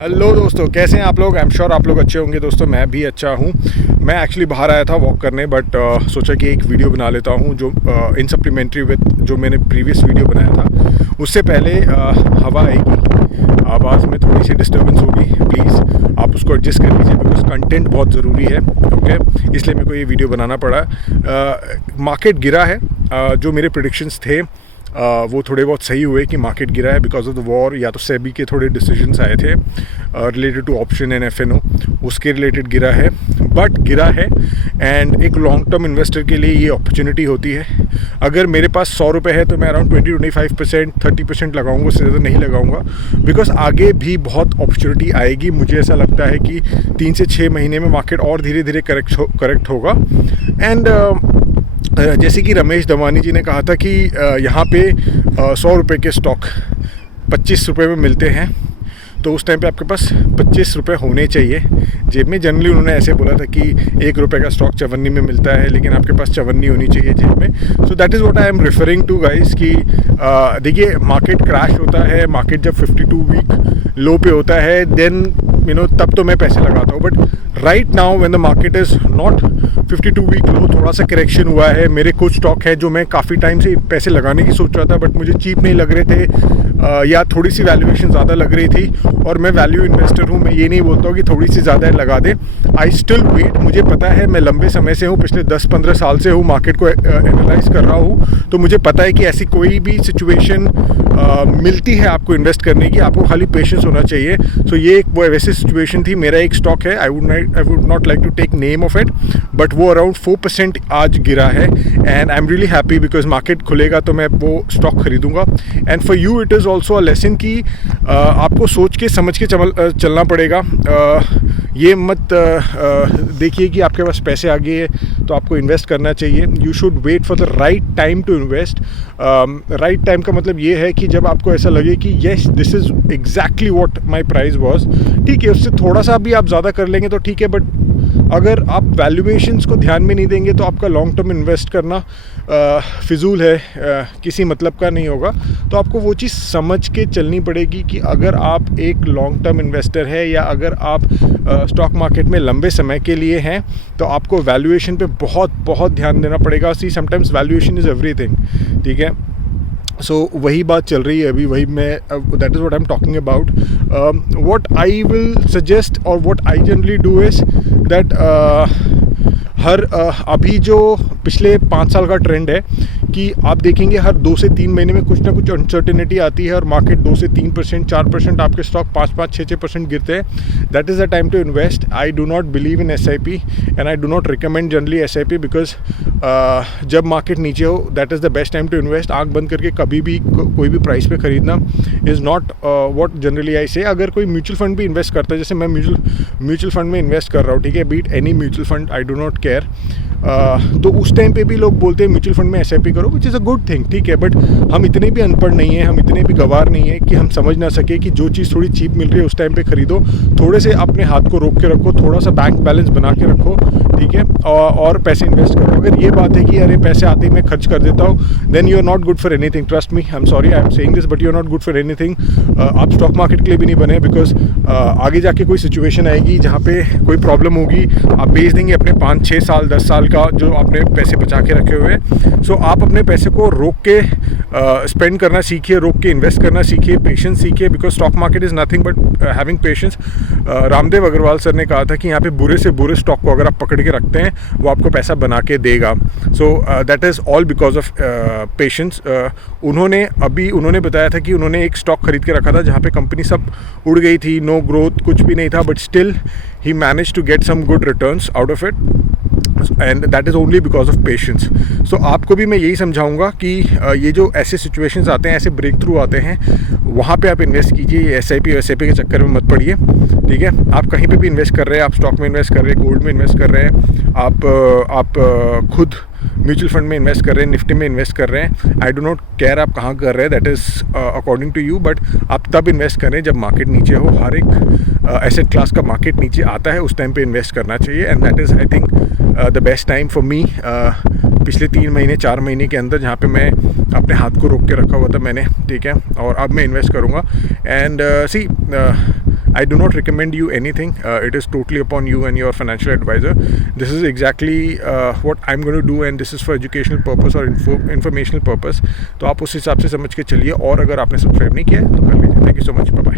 Hello दोस्तों, कैसे हैं आप लोग। आई एम श्योर आप लोग अच्छे होंगे दोस्तों। मैं भी अच्छा हूं। मैं एक्चुअली बाहर आया था वॉक करने, बट सोचा कि एक वीडियो बना लेता हूं जो इन सप्लीमेंट्री विद जो मैंने प्रीवियस वीडियो बनाया था। उससे पहले हवा आएगी, आवाज़ में थोड़ी सी डिस्टर्बेंस होगी, प्लीज़ आप उसको एडजस्ट कर लीजिए बिकॉज कंटेंट बहुत ज़रूरी है। ओके, इसलिए मेरे को ये वीडियो बनाना पड़ा। मार्केट गिरा है। जो मेरे प्रेडिक्शंस थे वो थोड़े बहुत सही हुए कि मार्केट गिरा है बिकॉज ऑफ द वॉर, या तो सेबी के थोड़े डिसीजंस आए थे related to option and FNO, उसके रिलेटेड गिरा है, बट गिरा है। एंड एक लॉन्ग टर्म इन्वेस्टर के लिए ये अपॉर्चुनिटी होती है। अगर मेरे पास 100 रुपये है तो मैं अराउंड 20-25% 30% लगाऊंगा, उससे ज़्यादा नहीं लगाऊंगा बिकॉज आगे भी बहुत अपॉर्चुनिटी आएगी। मुझे ऐसा लगता है कि 3 से 6 महीने में मार्केट और धीरे धीरे करेक्ट होगा। एंड जैसे कि रमेश दमानी जी ने कहा था कि यहाँ पे 100 रुपये के स्टॉक 25 रुपये में मिलते हैं, तो उस टाइम पे आपके पास 25 रुपये होने चाहिए जेब में। जनरली उन्होंने ऐसे बोला था कि 1 रुपये का स्टॉक 54 में मिलता है, लेकिन आपके पास 54 होनी चाहिए जेब में। So that is what I am referring to guys कि देखिए, मार्केट क्रैश होता है, मार्केट जब 52 वीक लो पे होता है, देन तब तो मैं पैसे लगाता हूँ। But right now when the market is not 52 week low, थोड़ा सा करेक्शन हुआ है। मेरे कुछ स्टॉक है जो मैं काफ़ी टाइम से पैसे लगाने की सोच रहा था, बट मुझे चीप नहीं लग रहे थे, या थोड़ी सी वैल्यूएशन ज़्यादा लग रही थी। और मैं वैल्यू इन्वेस्टर हूँ, मैं ये नहीं बोलता हूँ कि थोड़ी सी ज़्यादा लगा दे। I still wait. मुझे पता है, मैं लंबे समय से हूँ, पिछले 10-15 साल से हूँ, मार्केट को एनालाइज कर रहा हूँ, तो मुझे पता है कि ऐसी कोई भी सिचुएशन मिलती है आपको इन्वेस्ट करने की, आपको खाली पेशेंस होना चाहिए। सो ये एक वैसी सिचुएशन थी। मेरा एक स्टॉक है, I would not like to take name of it, but वो अराउंड 4% आज गिरा है। And I am really happy because market खुलेगा तो मैं वो स्टॉक खरीदूंगा। And for you it is also a lesson कि आपको सोच के समझ के चलना पड़ेगा। ये मत देखिए कि आपके पास पैसे आ गए तो आपको इन्वेस्ट करना चाहिए। You should wait for the right time to invest. Right time का मतलब ये है कि जब आपको ऐसा लगे कि yes this is exactly what my price was, ठीक है, उससे थोड़ा सा भी आप ज़्यादा कर लेंगे तो ठीक है। बट अगर आप वैल्यूएशंस को ध्यान में नहीं देंगे तो आपका लॉन्ग टर्म इन्वेस्ट करना फिजूल है, किसी मतलब का नहीं होगा। तो आपको वो चीज़ समझ के चलनी पड़ेगी कि अगर आप एक लॉन्ग टर्म इन्वेस्टर है या अगर आप स्टॉक मार्केट में लंबे समय के लिए हैं, तो आपको वैल्यूएशन पे बहुत ध्यान देना पड़ेगा। See sometimes valuation is everything, ठीक है। सो वही बात चल रही है अभी, वही मैं that is what I am talking about. What I will suggest और what I generally do is that अभी जो पिछले 5 साल का ट्रेंड है कि आप देखेंगे हर 2 से 3 महीने में कुछ ना कुछ अनसर्टेनिटी आती है और मार्केट 2 से 3%, 4%, आपके स्टॉक 5-5, 6-6% गिरते हैं। That is the time to invest. I do not believe in SIP and I do not recommend generally SIP because जब मार्केट नीचे हो that is the best time to invest. आंख बंद करके कभी भी कोई भी प्राइस पे खरीदना is not what generally I से। अगर कोई म्यूचुअल फंड भी इन्वेस्ट करता है, जैसे मैं म्यूचुअल फंड में इन्वेस्ट कर रहा हूँ, ठीक है, beat any mutual fund, I do not care, तो उस टाइम पे भी लोग बोलते हैं म्यूचुअल फंड में SIP करो, which is a good thing, ठीक है। बट हम इतने भी अनपढ़ नहीं हैं, हम इतने भी गवार नहीं हैं कि हम समझ ना सके कि जो चीज़ थोड़ी चीप मिल रही है उस टाइम पे खरीदो। थोड़े से अपने हाथ को रोक के रखो, थोड़ा सा बैंक बैलेंस बना के रखो, ठीक है, और पैसे इन्वेस्ट करो। अगर ये बात है कि अरे पैसे आते ही मैं खर्च कर देता हूँ, then you are not good for anything. Trust me, I am sorry I am saying this, but you are not good for anything. आप स्टॉक मार्केट के लिए भी नहीं बने बिकॉज आगे जाके कोई सिचुएशन आएगी जहाँ पे कोई प्रॉब्लम होगी, आप बेच देंगे अपने 5, 6 साल, 10 साल का जो आपने पैसे बचा के रखे हुए हैं। सो आप अपने पैसे को रोक के स्पेंड करना सीखिए, रोक के इन्वेस्ट करना सीखिए, पेशेंस सीखिए, because stock market is nothing but having patience. Ramdev Agrawal sir ने कहा था कि यहाँ पे बुरे से बुरे स्टॉक को अगर आप पकड़ के रखते हैं वो आपको पैसा बना के देगा। सो that is all because of patience. उन्होंने बताया था कि उन्होंने एक स्टॉक खरीद के रखा था जहाँ पे कंपनी सब उड़ गई थी, नो ग्रोथ, कुछ भी नहीं था, but still he manage to get some good returns out of it, and that is only because of patience. So आपको भी मैं यही समझाऊंगा कि ये जो ऐसे सिचुएशंस आते हैं, ऐसे ब्रेक थ्रू आते हैं, वहाँ पे आप इन्वेस्ट कीजिए। SIP के चक्कर में मत पड़िए, ठीक है। आप कहीं पे भी इन्वेस्ट कर रहे हैं, आप स्टॉक में इन्वेस्ट कर रहे हैं, गोल्ड में इन्वेस्ट कर रहे हैं, आप खुद म्यूचुअल फंड में इन्वेस्ट कर रहे हैं, निफ्टी में इन्वेस्ट कर रहे हैं, आई डो नॉट केयर आप कहाँ कर रहे हैं, that is according to you. But आप तब इन्वेस्ट करें जब मार्केट नीचे हो। हर एक एसेट क्लास का मार्केट नीचे आता है, उस टाइम पे इन्वेस्ट करना चाहिए, and that is I think the best time for me. पिछले 3 महीने 4 महीने के अंदर जहाँ पे मैं अपने हाथ को रोक के रखा हुआ था मैंने, ठीक है, और अब मैं इन्वेस्ट करूँगा। And see I do not recommend you anything, it is totally upon you and your financial advisor. This is exactly what I am going to do and this is for educational purpose और informational purpose. तो आप उस हिसाब से समझ के चलिए, और अगर आपने सब्सक्राइब नहीं किया है तो कर लीजिए. Thank you so much. Bye bye.